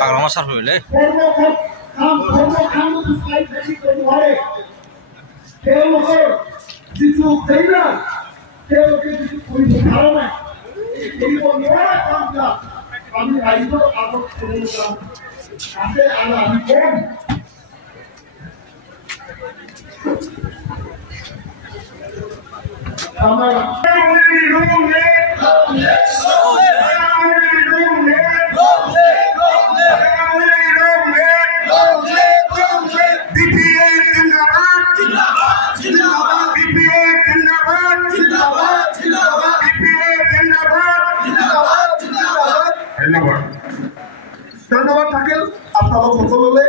Hagrama sar hoile ধন্যবাদ থাকিল আপোনালোক সকলোলৈ।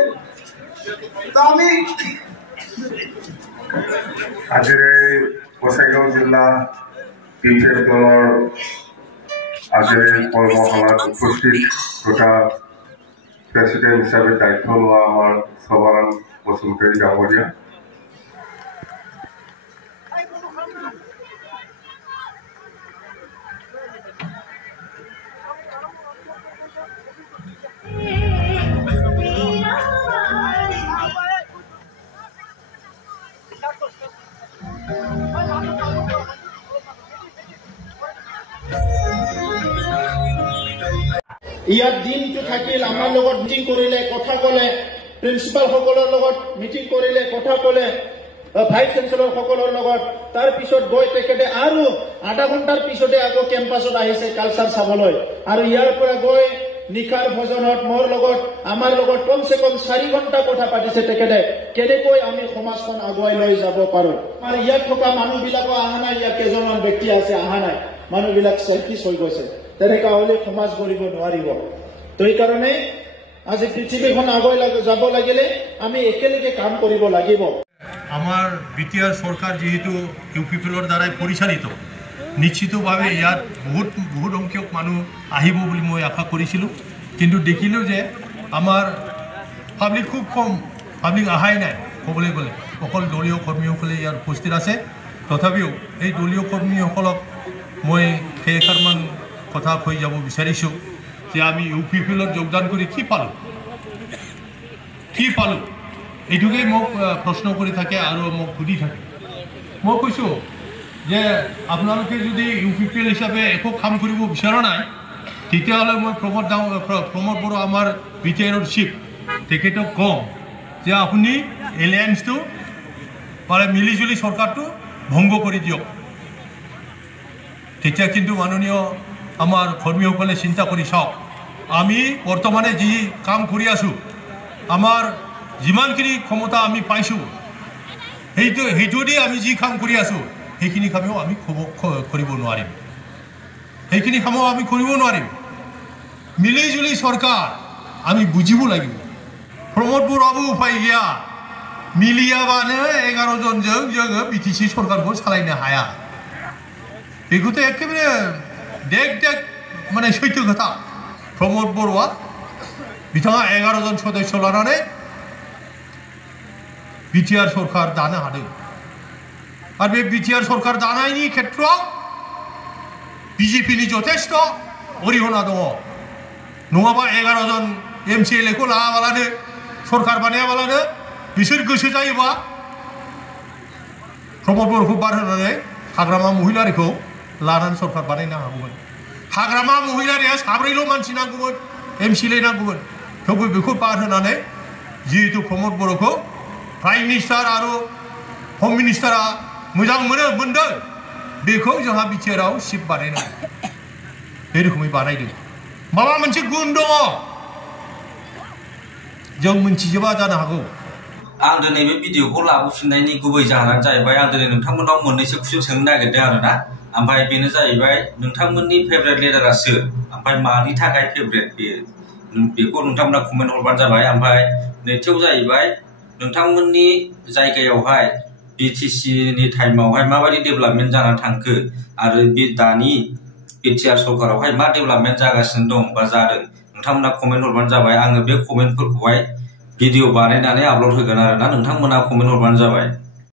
আমি আজিৰ এই গোসাইগাঁও জিলা বিজেপি দলৰ আজিৰ এই কৰ্মশালাত উপস্থিত তথা প্ৰেচিডেণ্ট হিচাপে দায়িত্ব লোৱা আমাৰ সভাৰাম বসুমতাৰী ডাঙৰীয়া, ইয়াত দিনটো থাকিল আমাৰ লগত মিটিং কৰিলে, কথা ক'লে, প্ৰিন্সিপাল সকলৰ লগত মিটিং কৰিলে, কথা ক'লে, ভাইচ চেঞ্চেলৰ সকলৰ লগত। তাৰ পিছত গৈ তেখেতে আৰু আধা ঘণ্টাৰ পিছতে আকৌ কেম্পাছত আহিছে কালচাৰ চাবলৈ। আৰু ইয়াৰ পৰা গৈ নিশাৰ ভোজনত মোৰ লগত আমাৰ লগত কমচে কম 4 ঘণ্টা কথা পাতিছে তেখেতে, কেনেকৈ আমি সমাজখন আগুৱাই লৈ যাব পাৰো। আৰু ইয়াত থকা মানুহবিলাকো অহা নাই, ইয়াত কেইজনমান ব্যক্তি আছে অহা নাই, মানুহবিলাক চেল্ফিছ হৈ গৈছে। তেনেকুৱা হ'লে সমাজ গঢ়িব নোৱাৰিব। তো এইকাৰণে আজি পৃথিৱীখন আগুৱাই যাব লাগিলে আমি একেলগে কাম কৰিব লাগিব। আমাৰ বিটিআৰ চৰকাৰ যেহেতু ইউপিপিএলৰ দ্বাৰাই পৰিচালিত, নিশ্চিতভাৱে ইয়াত বহুত সংখ্যক মানুহ আহিব বুলি মই আশা কৰিছিলোঁ, কিন্তু দেখিলোঁ যে আমাৰ পাব্লিক খুব কম, পাব্লিক অহাই নাই। ক'বলৈ গ'লে অকল দলীয় কৰ্মীসকলে ইয়াত উপস্থিত আছে। তথাপিও এই দলীয় কৰ্মীসকলক মই কেইষাৰমান কথা কৈ যাব বিচাৰিছোঁ যে আমি ইউপিপিএলত যোগদান কৰি কি পালোঁ এইটোকেই মোক প্ৰশ্ন কৰি থাকে আৰু মোক সুধি থাকে। মই কৈছোঁ যে আপোনালোকে যদি ইউপিপিএল হিচাপে একো কাম কৰিব বিচৰা নাই, তেতিয়াহ'লে মই প্ৰমোদ বড়ো আমাৰ বিটিআৰৰ চিফ তেখেতক কওঁ যে আপুনি এলায়েন্সটো মানে মিলিজুলি চৰকাৰটো ভংগ কৰি দিয়ক। তেতিয়া কিন্তু মাননীয় আমাৰ কৰ্মীসকলে চিন্তা কৰি চাওক, আমি বৰ্তমানে যি কাম কৰি আছোঁ, আমাৰ যিমানখিনি ক্ষমতা আমি পাইছোঁ, সেইটোৱেদি আমি যি কাম কৰি আছোঁ সেইখিনি কামেও আমি কৰিব নোৱাৰিম, সেইখিনি কামো আমি কৰিব নোৱাৰিম। মিলিজুলি চৰকাৰ আমি বুজিব লাগিব। प्रमोद बरोआबो उपाय गैया, मिलियाबानो 11 जनजों जोङो बिटिसि सरकारखौ सालायनो हाया। बेखौथ' एखेबारे देख माने सैथो खोथा। प्रमोद बरोआ बिथाङा 11 जन सदस्य लानानै बिटिआर सरकार दानो हादों। आरो बे बिटिआर सरकार दानायनि खेत्रआव बिजेपिनि जथेस्थ अरिहना दङ। नङाबा 11 जन एमसिएलए खौ लायाबालानो सरकार बानायाबालानो बिसोर गोसो जायोबा प्रमोद बरोखौ बार होनानै हाग्रामा महिलारिखौ लानानै सरकार बानायनो हागौमोन। हाग्रामा महिलारिया 4 मानसि नांगौमोन, एमसिएलए नांगौमोन। थेवबो बेखौ बार होनानै जिहेतु प्रमोद बरोखौ प्राइम मिनिस्टार आरो हम मिनिस्टारा मोजां मोनदों, बेखौ जोंहा बिटिआरआव चिफ बानायनांगौ। बे रोखोमै बानायदों। माबा मोनसे गुन दङ, जों मोनथिजोबा जानो हागौ। आं दिनै बे भिडिअखौ लाबोफिननायनि गुबै जाहोनानो जाहैबाय आं दिनै नोंथांमोनाव मोननैसो कुइसन सोंनो नागिरदों आरोना। ओमफ्राय बेनो जाहैबाय नोंथांमोननि फेभरेट लिडारा सोर, ओमफ्राय मानि थाखाय फेभरेट बेखौ नोंथांमोना कमेन्ट हरबानो जाबाय। ओमफ्राय नैथियाव जाहैबाय नोंथांमोननि जायगायावहाय बिटिसिनि टाइमावहाय माबायदि डेभेलपमेन्ट जानानै थांखो आरो बे दानि बिटिआर सरकारावहाय मा डेभेलपमेन्ट जागासिनो दं बा जादों, नोंथांमोना कमेन्ट हरबानो जाबाय। आङो बे कमेन्टफोरखौहाय भिडिअ बानायनानै आपल'ड होगोन आरोना, नोंथांमोना कमेन्ट हरबानो जाबाय।